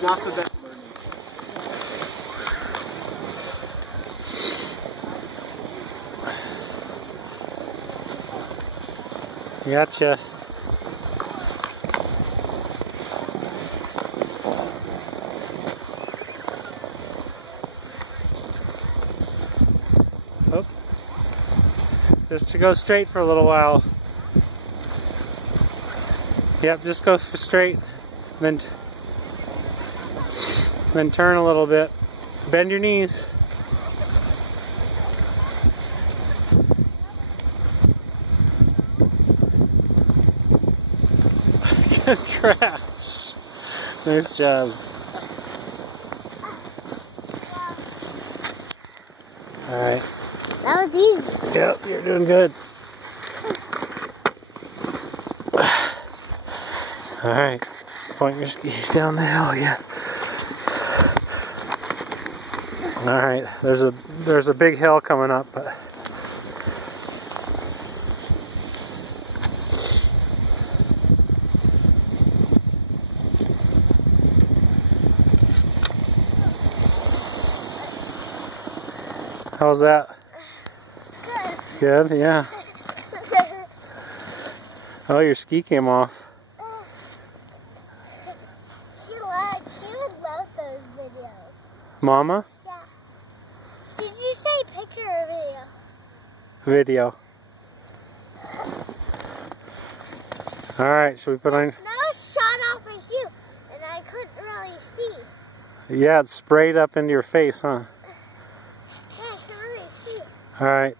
Not the best learning. Gotcha. Oh. Just to go straight for a little while. Yep, just go straight, then turn a little bit. Bend your knees. Good crash. Nice job. Alright. That was easy. Yep, you're doing good. Alright. Point your skis down the hill again. Alright, there's a big hill coming up, but how's that? Good, yeah. Oh, your ski came off. She would love those videos. Mama? Yeah. Did you say picture or video? Video. Alright, should we put on... No, shot off my shoe, and I couldn't really see. Yeah, it's sprayed up into your face, huh? Yeah, I couldn't really see. Alright.